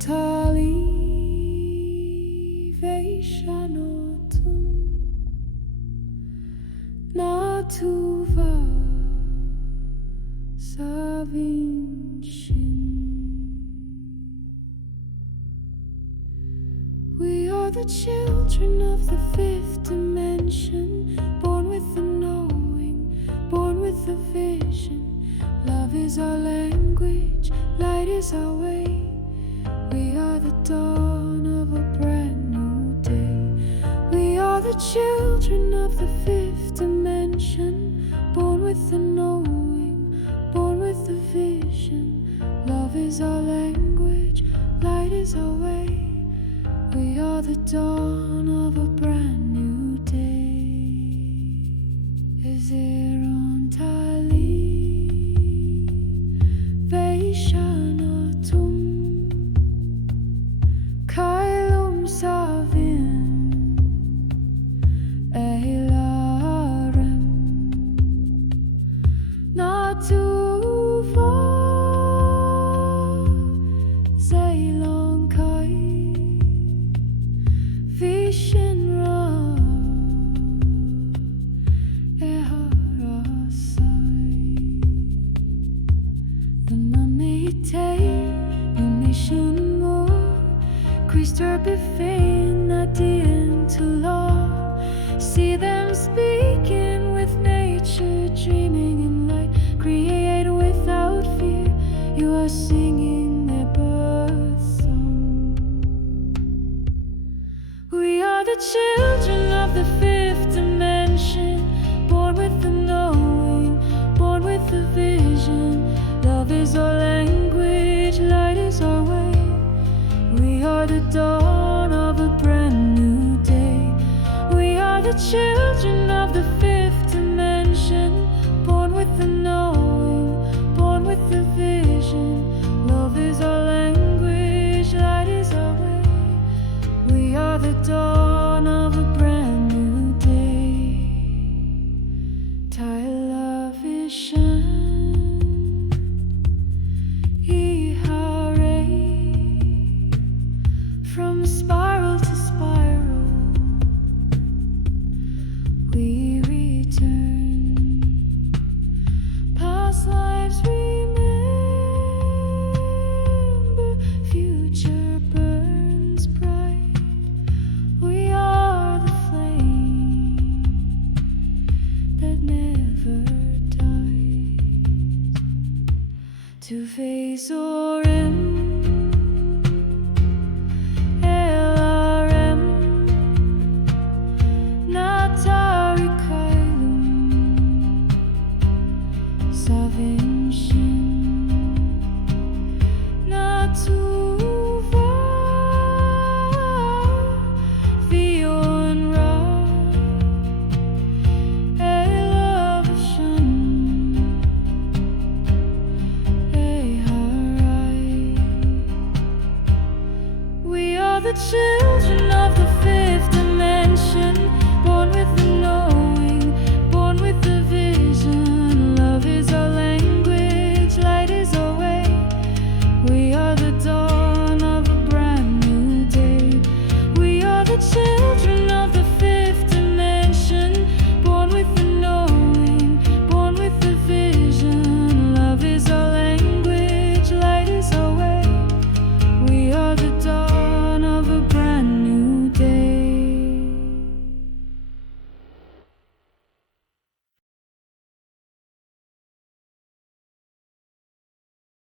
salivation natuva Ascension. We are the children of the fifth dimension, born with the knowing, born with the vision. Love is our language, light is our way. We are the dawn of a brand new day. We are the children of the fifth dimension, born with the knowing, born with the vision. Love is our language, light is our way. We are the dawn of a brand new day. Is it on salivation Kailum savin eilarem natuva Ceylon kai vision ra eharasai the mamite mission Christer befin adien to law. See them speaking with nature, dreaming in light, create without fear. You are singing their birth song. We are the children of the fifth dimension, born with the knowing, born with the vision. Love is our language, light is our way. We are the dawn of a brand new day. We are the children of the fifth dimension, born with the knowing, born with the vision. Love is our language, light is our way. We are the dawn of a brand new day. Television from spiral to spiral, we return. Past lives remember, future burns bright. We are the flame that never dies. To face or end Ascension natuva vion ra elevation eharai. We are the children